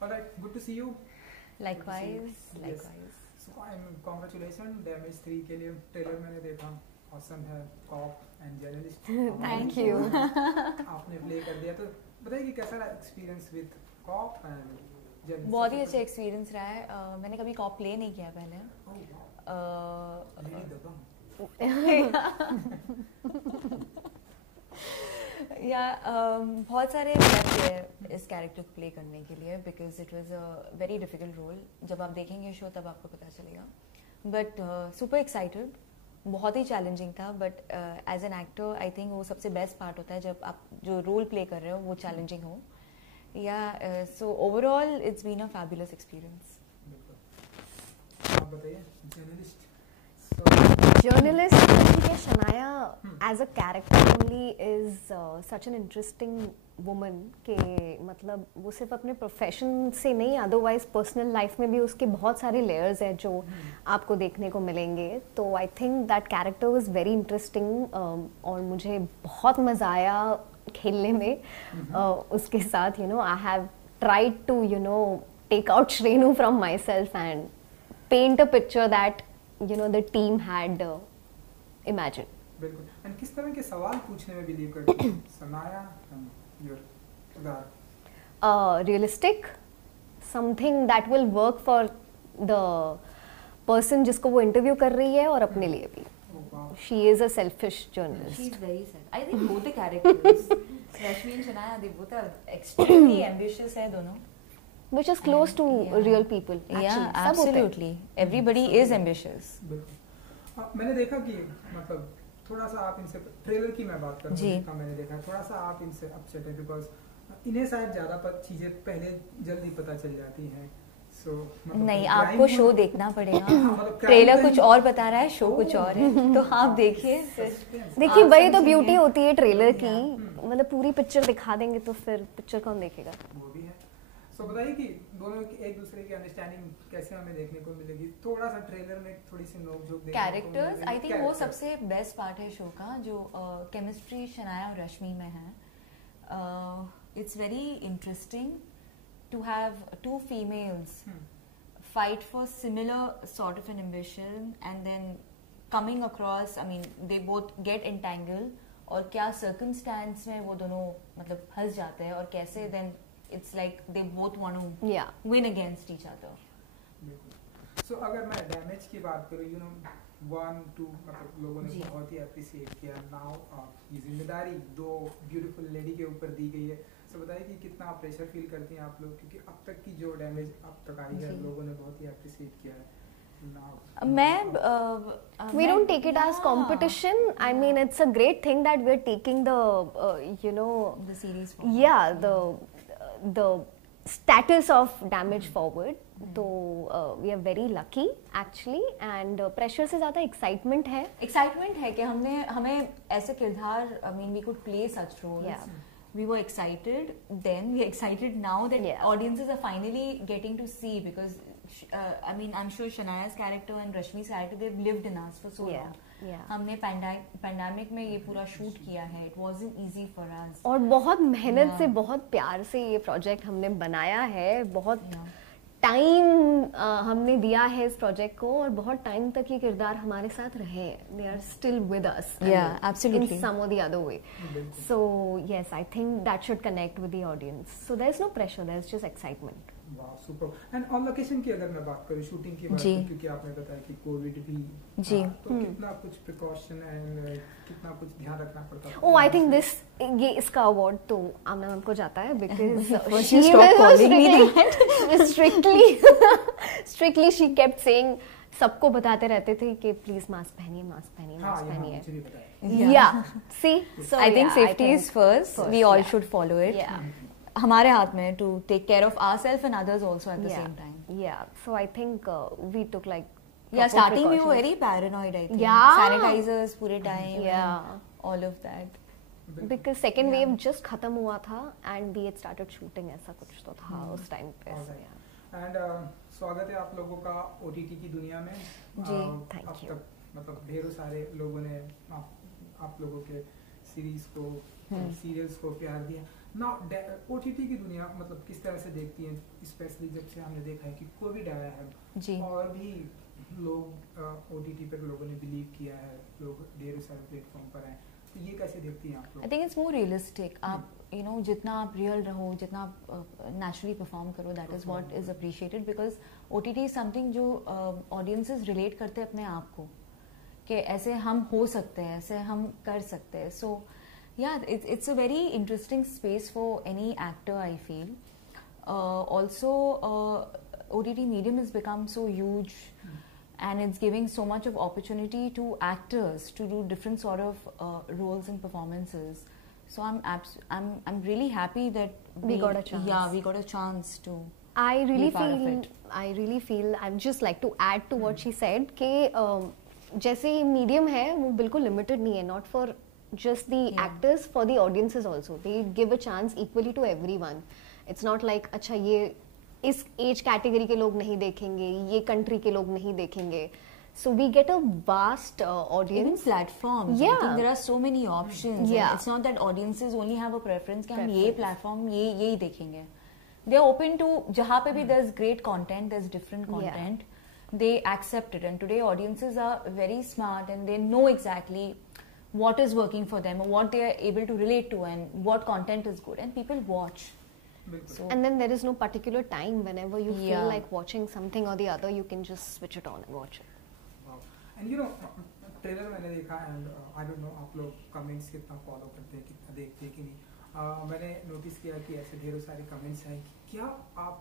Alright, good to see you. Likewise, Yes. likewise. So congratulations. Damage 3 के लिए trailer मैंने देखा, awesome है, cop and journalist. Thank you. आपने प्ले कर दिया, तो बताइए कि कैसा रहा experience with cop and journalist? बहुत ही अच्छा एक्सपीरियंस रहा है। मैंने कभी कॉप प्ले नहीं किया पहले। Lady Dabang. या बहुत सारे प्रेप थे इस कैरेक्टर को प्ले करने के लिए, because it was a very difficult role. जब आप देखेंगे शो तब आपको पता चलेगा। बट सुपर एक्साइटेड, बहुत ही चैलेंजिंग था। But as an actor I think वो सबसे बेस्ट पार्ट होता है जब आप जो रोल प्ले कर रहे हो वो चैलेंजिंग हो। या so overall it's been a fabulous experience. आप बताइए journalist. Journalist, I think Shania as a character only is such an interesting woman कि मतलब वो सिर्फ अपने प्रोफेशन से नहीं, अदरवाइज पर्सनल लाइफ में भी उसके बहुत सारे लेयर्स हैं जो आपको देखने को मिलेंगे। तो I think that character was very interesting और मुझे बहुत मज़ा आया खेलने में उसके साथ। I have tried to take out Shrenu from myself and paint a picture that the team had imagined. बिल्कुल। एंड किस तरह के सवाल पूछने में बिलीव करते हैं सनाया योर किरदार? Realistic, something that will work for the person जिसको वो इंटरव्यू कर रही है और अपने लिए भी। She is a selfish journalist. She's very sad. I think both the characters, Rashmi and Shania, they both are extremely ambitious है दोनों। Which is close to real people. Actually. Yeah, absolutely. Everybody is ambitious. बिल्कुल। मैंने देखा कि मतलब थोड़ा सा आप इनसे ट्रेलर की मैं बात कर रहा हूँ, मैंने देखा थोड़ा सा आप इनसे अपसेट है बिकॉज इन्हें शायद ज्यादा चीजें पहले जल्दी पता चल जाती हैं। सो नहीं, आपको शो देखना पड़ेगा। ट्रेलर कुछ और बता रहा है, शो कुछ और है, तो आप देखिए। देखिए वही तो ब्यूटी होती है ट्रेलर की, मतलब पूरी पिक्चर दिखा देंगे तो फिर पिक्चर कौन देखेगा। वो भी है। तो बताइए कि दोनों की एक दूसरे की अंडरस्टैंडिंग कैसे हमें देखने को मिलेगी? थोड़ा सा ट्रेलर में थोड़ी सी नोक-झोंक देखने को मिलेगी। कैरेक्टर्स आई थिंक वो सबसे बेस्ट पार्ट है शो का, जो केमिस्ट्री शनाया और रश्मि में है। It's very interesting to have two females fight for similar sort of an ambition and then coming across, I mean they both get entangled, और क्या circumstance में वो दोनों मतलब फंस जाते हैं और कैसे then it's like they both want to win against each other. So अगर मैं डैमेज की बात करूँ, 1, 2 मतलब लोगों ने बहुत ही अप्रिशिएट किया। नाउ ये जिम्मेदारी दो ब्यूटीफुल लेडी के ऊपर दी गई है। तो बताइए कि कितना प्रेशर फील करती हैं आप लोग, क्योंकि अब तक की जो डैमेज अब तक आई है लोगों ने बहुत ही अप्रिशिएट किया है। We don't take it as competition. I mean, it's a great thing that we're taking the the series forward. Yeah, the status of damage forward. तो we are very lucky actually, and pressure से ज़्यादा excitement है। Excitement है कि हमें ऐसे किरदार, I mean we could play such roles. Yeah. We were excited then, we are excited now that audiences are finally getting to see, because I mean I'm sure Shanaya's character and Rashmi's character, they've lived in us for so long. हमने pandemic में ये पूरा shoot किया है। It wasn't easy for us. और बहुत मेहनत से, बहुत प्यार से ये प्रोजेक्ट हमने बनाया है, बहुत टाइम हमने दिया है इस प्रोजेक्ट को, और बहुत टाइम तक ये किरदार हमारे साथ रहे हैं। They are still with us. Yeah, absolutely. In some or the other way. So yes, I think that should connect with the audience. So there's no pressure, there's just excitement. वाह, super. And on location की अगर मैं बात करूं, shooting की बात करूं, क्योंकि आपने बताया कि कोविड भी जी, तो कितना कुछ प्रिकॉशन एंड कितना कुछ ध्यान रखना पड़ता है। Oh, I think ये इसका अवार्ड तो आमना मैम को जाता है, because she strictly she kept saying, सबको बताते रहते थे कि प्लीज मास्क पहनिए, मास्क पहनिए, मास्क पहनिए। Yeah, see, so I think safety is first. We all should follow it. हमारे हाथ में to take care of ourselves and others also at the same time. Yeah, so I think we took like starting we were very paranoid, I think. Sanitizers पूरे time. All of that. Because second wave just खत्म हुआ था and we had started shooting, ऐसा कुछ तो था उस time पे। And स्वागत है आप लोगों का OTT की दुनिया में। जी, thank you. मतलब ढेरों सारे लोगों ने आप लोगों के सीरीज को, सीरियल्स को प्यार दिया। ना OTT की दुनिया मतलब किस तरह से देखती है, स्पेशली जब से हमने देखा है कि कोविड आया है जी और भी लोग OTT पर लोगों ने बिलीव किया है, लोग ढेर सारे प्लेटफॉर्म पर हैं, तो ये कैसे देखती हैं आप लोग? I think it's more realistic. आप यू नो जितना आप रियल रहो, जितना आप नेचुरली परफॉर्म करो, that is what is appreciated. Because OTT is something जो ऑडियंसेस रिलेट करते हैं अपने आप को कि ऐसे हम हो सकते हैं, ऐसे हम कर सकते हैं. सो yeah, it's a very interesting space for any actor, I feel. Also, OTT medium has become so huge, and it's giving so much of opportunity to actors to do different sort of roles and performances. So I'm really happy that we got a chance. Yeah, we got a chance to. I really be part of it. feel I'd just like to add to what she said कि जैसे medium है वो बिल्कुल limited नहीं है, not for just the actors, for the audiences also. They give a chance equally to everyone. It's not like अच्छा ये इस एज कैटेगरी के लोग नहीं देखेंगे, ये कंट्री के लोग नहीं देखेंगे. So we get a vast audience. Even platforms. Yeah. I think there are so many options. Yeah. And it's not that audiences only have a preference कि हम ये platform ये देखेंगे. They're open to जहाँ पे भी there's great content, there's different content. They accept it. And today audiences are very smart and they know exactly what is working for them or what they are able to relate to and what content is good, and people watch. बिल्कुल. And then there is no particular time. Whenever you feel like watching something or the other, you can just switch it on and watch it. Wow. And you know, trailer मैंने देखा and I don't know आप लोग comments कितना follow करते हैं, कितना देखते हैं कि नहीं. मैंने नोटिस किया कि ऐसे ढेरों सारे कमेंट्स आए कि क्या आप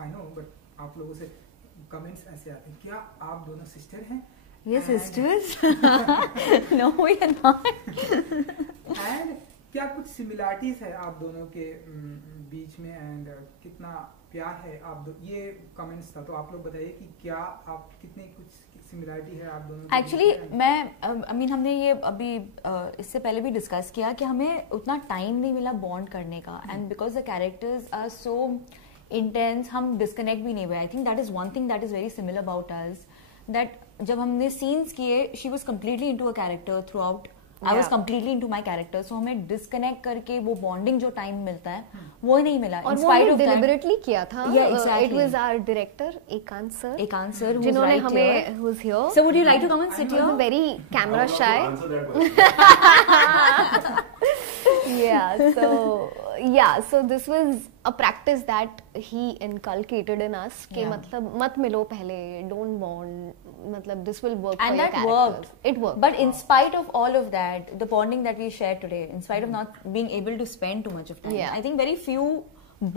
आई नो बट आप लोगों से कमेंट्स ऐसे आते हैं, क्या आप दोनों सिस्टर हैं? Yes, sisters. No, we are not. And क्या कुछ सिमिलरिटीज है आप दोनों के बीच में एंड कितना प्यार है आप दो, ये कमेंट्स था, तो आप लोग बताइए कि क्या आप कितने कुछ सिमिलरिटी है आप दोनों? एक्चुअली मैं हमने ये अभी इससे पहले भी डिस्कस किया कि हमें उतना टाइम नहीं मिला बॉन्ड करने का, and because the characters are so intense हम डिस्कनेक्ट भी नहीं हुए. I think that is one thing that is very similar about us, that जब हमने सीन्स किए she was completely into a character throughout, I was completely into my character. So हमें disconnect करके वो bonding जो time मिलता है वो नहीं मिला. और वो हमने डिलिबरेटली किया था. Exactly. It was our director एकांत सर जिन्होंने हमें who's here. So would you like to come and sit here? Very camera shy. So this was a practice that he inculcated in us कि मतलब मत मिलो पहले, don't bond, मतलब this will work and for your that characters. worked. It worked. But in spite of all of that, the bonding that we share today, in spite of not being able to spend too much of time, I think very few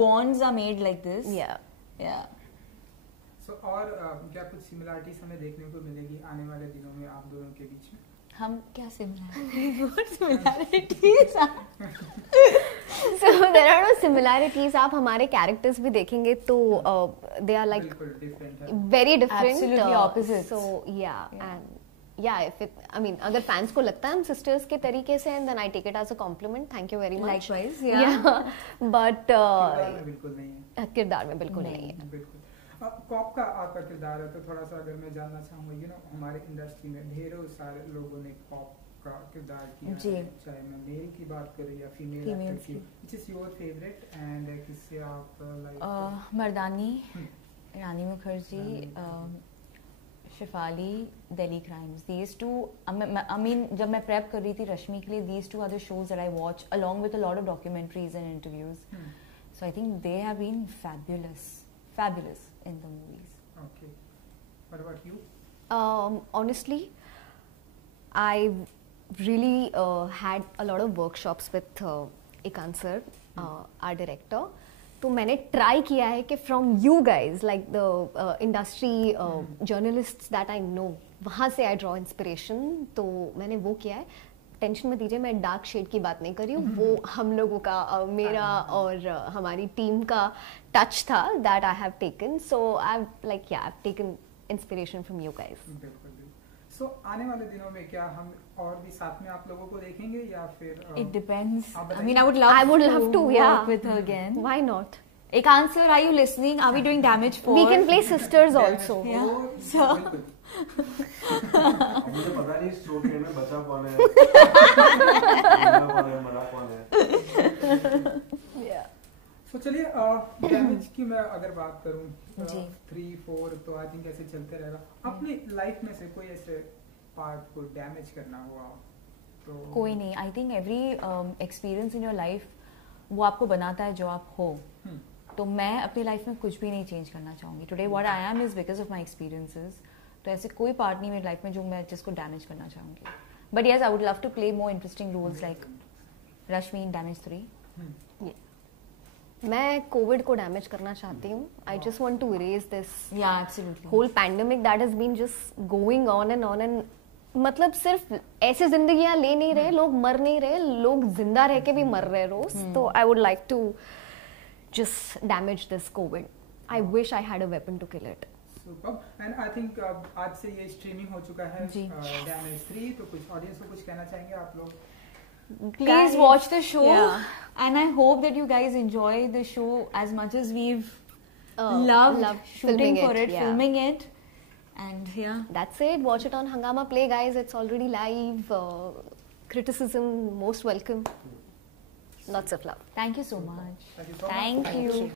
bonds are made like this. Yeah. So और क्या कुछ similarities हमें देखने को मिलेगी आने वाले दिनों में आप दोनों के बीच में? हम क्या similarities So there are no similarities. आप हमारे characters भी देखेंगे तो they are like very different. Absolutely opposites. So and अगर fans को लगता है हम sisters के तरीके से, and then I take it as a compliment. Thank you very much. Likewise. But बिल्कुल नहीं है. किरदार में बिल्कुल नहीं है. बिल्कुल. कॉप का आपका किरदार है तो थोड़ा सा अगर मैं जानना चाहूँगा, हमारे इंडस्ट्री में ढेरों सारे लोगों ने कॉप का किरदार किया है, चाहे मैं मेल की बात करूँ या फीमेल एक्टर की. Which is your favourite and किससे आप like? Mardaani, Rani Mukherji, Shefali, Delhi crimes. These two, I mean जब मैं प्रेप कर रही थी रश्मि के लिए, these two are the shows that I watch along with a lot of documentaries and interviews. So I think they have been fabulous in the movies. Okay. What about you? Honestly, I really had a lot of workshops with एकांत sir, our director. तो मैंने try किया है कि from you guys like the industry journalists that I know, वहाँ से I draw inspiration. तो मैंने वो किया है. टेंशन मत लीजिए, मैं डार्क शेड की बात नहीं कर रही हूँ. वो हम लोगों का मेरा और हमारी टीम का टच था that I have taken. So I have taken inspiration from you guys. So आने वाले दिनों में क्या हम और भी साथ में आप लोगों को देखेंगे या फिर? It depends. I mean, I would love to work with her again. Why not? Ekanth sir, are you listening? Are we doing Damage 4? We can play sisters also. Yeah. So. मुझे पता नहीं इस शो में बचा कौन है, मरा कौन है. So चलिए डैमेज की मैं अगर बात करूं जी। 3 4 तो आई थिंक ऐसे चलते रहेगा। अपनी लाइफ में से कोई ऐसे पार्ट को डैमेज करना हुआ तो कोई नहीं। I think every experience in your life वो आपको बनाता है जो आप हो। तो मैं अपनी लाइफ में कुछ भी नहीं चेंज करना चाहूंगी। Today what I am is because of my experiences. तो ऐसे कोई पार्ट नहीं मेरी लाइफ में जो मैं जिसको डैमेज करना चाहूंगी। But yes I would love to play more interesting roles like Rashmi in damage 3। मैं कोविड को डैमेज करना चाहती हूँ. I just want to erase this whole pandemic that has been just going on and मतलब सिर्फ ऐसे जिंदगियां ले नहीं रहे लोग, मर नहीं रहे लोग, जिंदा रह के भी मर रहे रोज. तो I would like to just damage this covid. I wish I had a weapon to kill it. Super. And I think आज से ये स्ट्रीमिंग हो चुका है डैमेज 3. तो कुछ ऑडियंस को कुछ कहना चाहेंगे आप लोग? Please watch the show, and I hope that you guys enjoy the show as much as we've loved shooting for it, filming it, and yeah. That's it. Watch it on Hangama Play, guys. It's already live. Criticism most welcome. Lots of love. Thank you so much. Thank you so much. Thank you.